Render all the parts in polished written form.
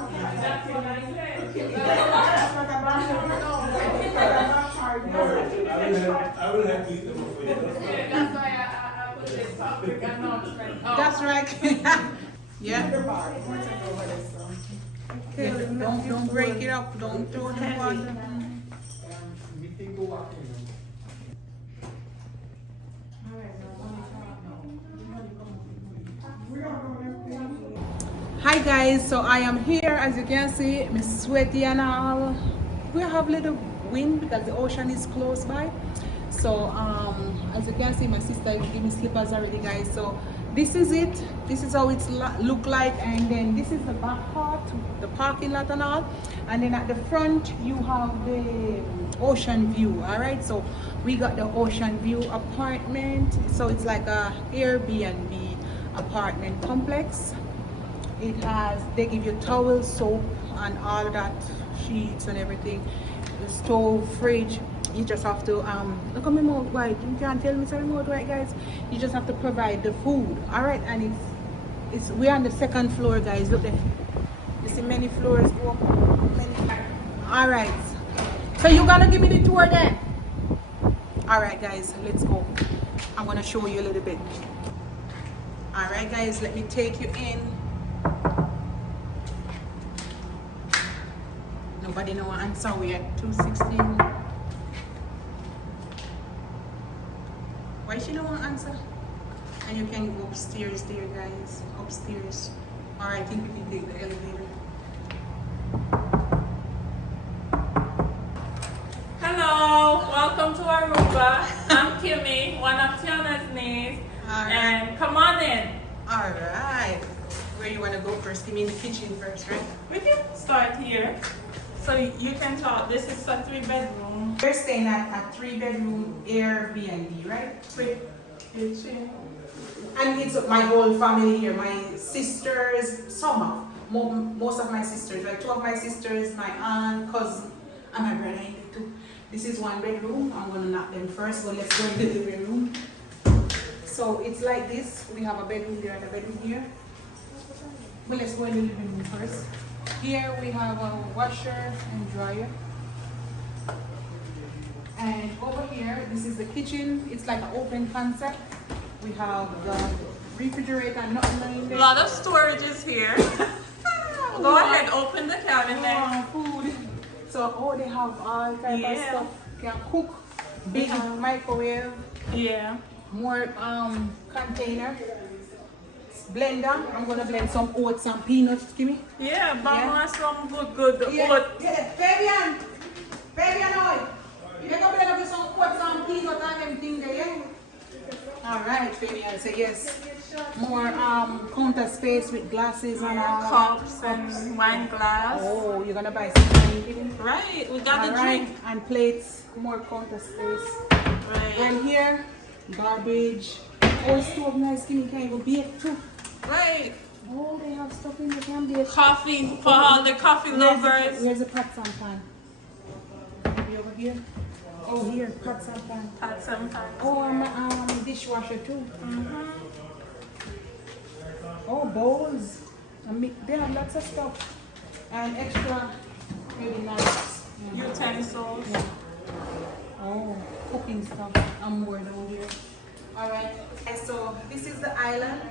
That's what I said. I will have to eat them for you. That's why I put this public announcement. That's right. Yeah. Okay, don't break it up. Don't throw the water. We can go walking. Hi guys, so I am here. As you can see, I'm sweaty and all. We have a little wind because the ocean is close by. So as you can see, my sister gave me slippers already, guys. So this is it. This is how it's look like, and then this is the back part, the parking lot and all. And then at the front you have the ocean view. All right, so we got the ocean view apartment. So it's like a Airbnb apartment complex. It has, they give you towel, soap and all of that, sheets and everything, the stove, fridge. You just have to look at my mouth white. You can't tell me it's remote right, guys. You just have to provide the food. All right, and it's we're on the second floor, guys. Look there, you see many floors go up, many. All right, so you're gonna give me the tour then. All right guys, let's go. I'm gonna show you a little bit. All right guys, let me take you in. Nobody know what answer. We at 216. Why she don't want answer? And you can go upstairs there, guys. Upstairs. Or I think we can take the elevator. Hello, welcome to Aruba. I'm Kimmy, one of Tiana's niece. And come on in. All right. Where you want to go first? Give me in the kitchen first, right? We can start here. So you can talk. This is a 3-bedroom. We're staying at a 3-bedroom Airbnb, right? With kitchen. And it's my whole family here. My sisters, most of my sisters, like 2 of my sisters, my aunt, cousin, and my brother in it too. This is 1 bedroom. I'm gonna knock them first, so let's go in the living room. So it's like this. We have a bedroom there and a bedroom here. But let's go in the living room first. Here we have a washer and dryer. And over here, this is the kitchen. It's like an open concept. We have the refrigerator, nothing in there. A lot of storages here. Go ahead, open the cabinet. Food. So, they have all type of stuff. You can cook. Big microwave. Yeah. More container. Blender. I'm gonna blend some oats and peanuts. Give me. Yeah, but some good oats. Yeah. Fabian oil. You can blend up some oats and peanuts and everything there, yeah? Alright, Fabian, say yes. More counter space with glasses and cups and wine glass. Oh, you're gonna buy some wine? Right, we got the drink. And plates, more counter space. Right. And here, garbage. Oh, stove nice, skinny, can even bake too. Right. Oh, they have stuff in the can bake. Coffee for all the coffee lovers. Where's the pots and pan? Maybe over here. Oh, here, pots and pan. Pots and pans. Oh, dishwasher too. Oh, bowls. They have lots of stuff. And extra, maybe knives. Utensils. Yeah. Oh, cooking stuff. I'm more down here. Alright, so this is the island.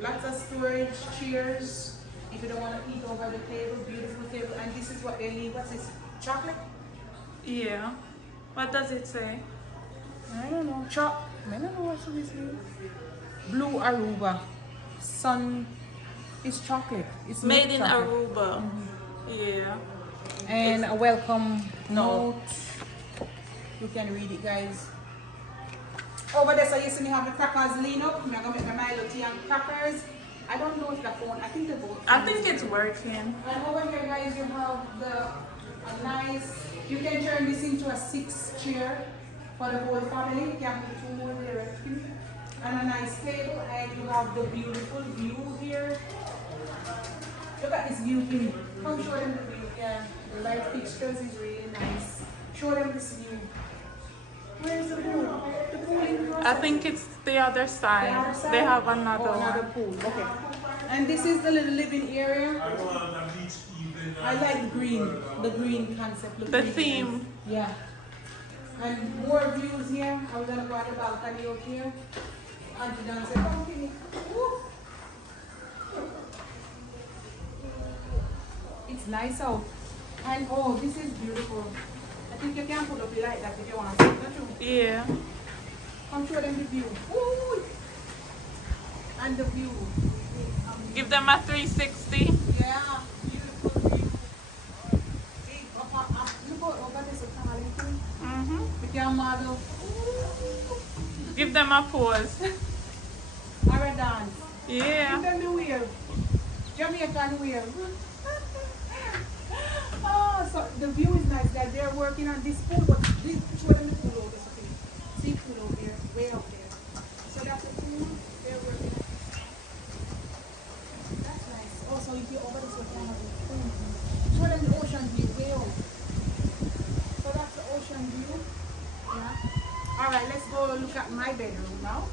Lots of storage, chairs. If you don't want to eat over the table, beautiful table. And this is what they leave. What's this? Chocolate? Yeah. What does it say? I don't know. I don't know what's this mean. Blue Aruba. Sun is chocolate. It's made in chocolate. Aruba. Yeah. And a welcome note. You can read it, guys. Over there, so you see me have the crackers lean up. I'm gonna make my Milo tea and crackers. I don't know if the phone. I think the phone. I think it's working. And over here, guys, you have a nice. You can turn this into a 6-chair for the whole family. You can put 2 more there, and a nice table. And you have the beautiful view here. Look at this view, Kimmy. Come show them the view. Yeah, the light fixtures is really nice. Show them this view. Where's the pool? The pool in the I think it's the other side. They have another one. Another pool. Okay. And this is the little living area. I like the green concept. Look The really theme. nice. Yeah. And more views here. I was gonna go on the balcony up here. Auntie Dan said, come Kimmy. Woo. It's nice out. And oh, this is beautiful. I think you can put up it like that if you want to. Don't you? Yeah. Come show them the view. Woo. And the view. Give them a 360. Yeah, beautiful view. Big up, look over this thing. With your model. Give them a pose. Ara dance. Yeah. Give them the wheel. Jamaican wheel. Oh, so the view is nice that they're working on this pool, but this show them the pool over there. See pool over there, way out there. So that's the pool they're working on. That's nice. Oh, so if you're over this way, you have a pool. Show them the ocean view, way out. So that's the ocean view. Yeah. Alright, let's go look at my bedroom now.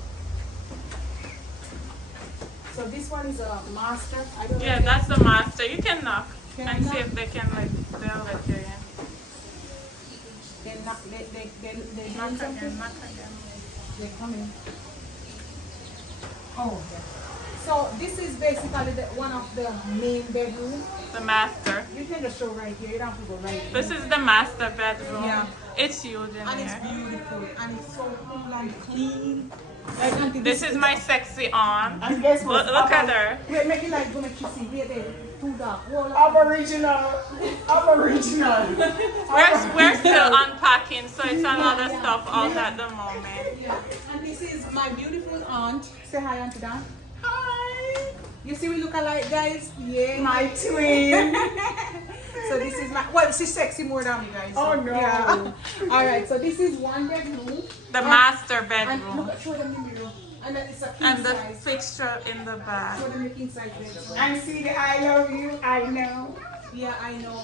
So this one is a master. I don't know. Yeah, that's the master. You can knock Can I and knock? see if they can they'll let you in. They knock, they Knock doing something? again, knock again. They're coming. Oh, okay. So this is basically one of the main bedrooms. The master. You can just show right here. You don't have to go right here. This is the master bedroom. Yeah. It's huge in And it's here. beautiful. And it's so cool and clean. I don't think This is my sexy aunt. And guess what? Look at her. Wait, make it like go make you see. Wait there. Too dark. Whoa, Aboriginal. Aboriginal. We're still unpacking, so it's a lot of Yeah. stuff out at the moment. Yeah. And this is my beautiful aunt. Say hi, Auntie Dan. Hi. You see we look alike, guys? Yeah. My twin. So this is my, well, she's sexy more than me, guys. So, Oh, no. Yeah. All right, so this is one bedroom. The master And bedroom. look, show them the mirror. And then it's a king And the size. fixture in the back. Show them the king size bed. And see the I love you, I know. Yeah, I know.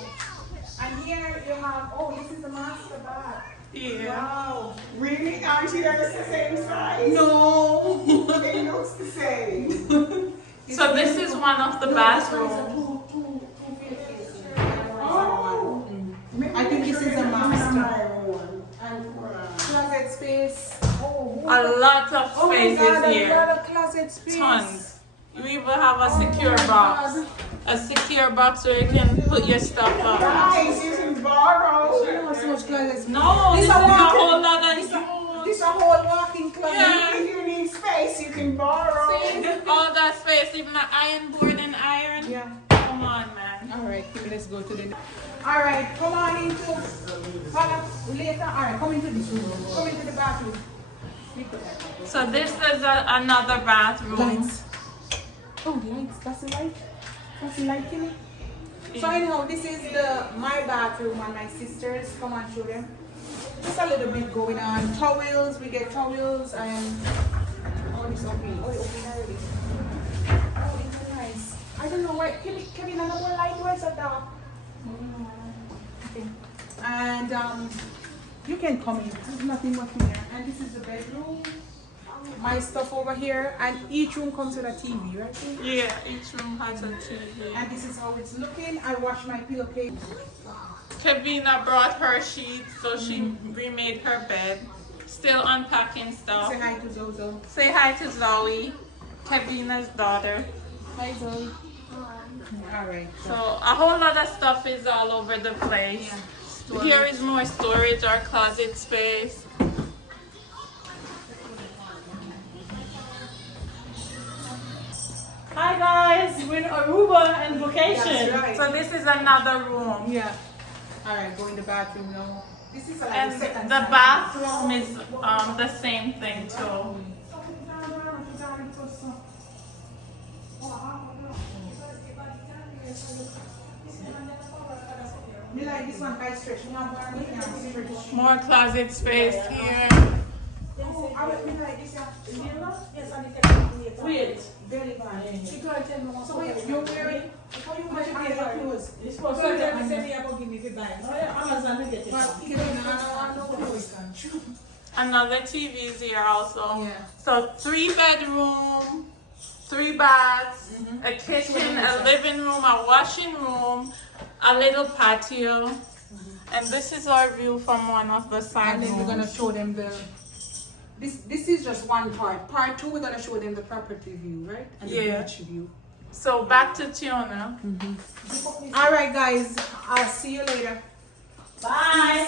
And here you have, oh, this is the master bath. Yeah. Wow. Really? Aren't you guys the same size? No. It looks the same. So this is one of the bathrooms. Oh. I think this is a master. And Closet space. Oh, A lot of oh my space God, is a here. lot of closet space. Tons. You even have a secure Oh my box. God. A secure box where you can put your stuff up. guys, you can borrow. You know so much closet space. No, this is a whole lot of. This a whole walking closet. Yeah. If you need space, you can borrow. All that space, even an iron board and iron. Yeah. Come on, man. All right, let's go to the. All right, come on into. Later. All right, come into this room. Come into the bathroom. So this is another bathroom. Lights. Oh, lights. That's the light. That's the light, Kimmy. So anyhow, this is my bathroom and my sister's. Come on, show them. Just a little bit going on. Towels. We get towels and. Oh, this open. Oh, it open already. Oh, it's nice. I don't know why. Kevin, another light. Where's that dark? Okay. And you can come in. There's nothing much in there. And this is the bedroom. My stuff over here. And each room comes with a TV, right? Yeah, each room has a TV. And this is how it's looking. I wash my pillowcase. Kavina brought her sheets, so she remade her bed. Still unpacking stuff. Say hi to Zozo. Say hi to Zoe, Kavina's daughter. Hi, Zoe. All right. So a whole lot of stuff is all over the place. Yeah. Here is more storage or closet space. Hi guys, we're in Aruba and vacation. That's right. So this is another room. Yeah. All right, go in the bathroom now. This is like And the second the time. bathroom is the same thing too. Me like this one quite stretch. Me have one right now, stretch. More closet space here. Oh, I would me like this. Wait, Very bad. She told tell me once. So wait, you're wearing. How you Much wear you your pay clothes? It's supposed to tell me say me about give me the buy. Oh yeah, Amazon will get it. Well, Kevin, I know what you can. Another TV is here also. Yeah. So 3-bedroom, 3 baths, a kitchen, a living room, a washing room, a little patio. And this is our view from one of the side And then we're gonna rooms. show them the. This is just one part. Part 2, we're gonna show them the property view, right? And the Yeah. beach view. So back to Tiona. All right, guys. I'll see you later. Bye.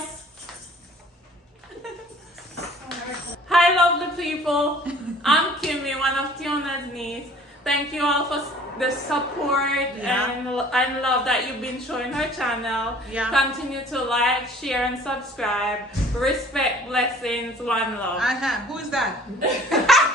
Hi, lovely people. I'm Kimmy, one of Tiona's niece. Thank you all for the support and love that you've been showing her channel. Yeah. Continue to like, share, and subscribe. Respect, blessings, one love. Who is that?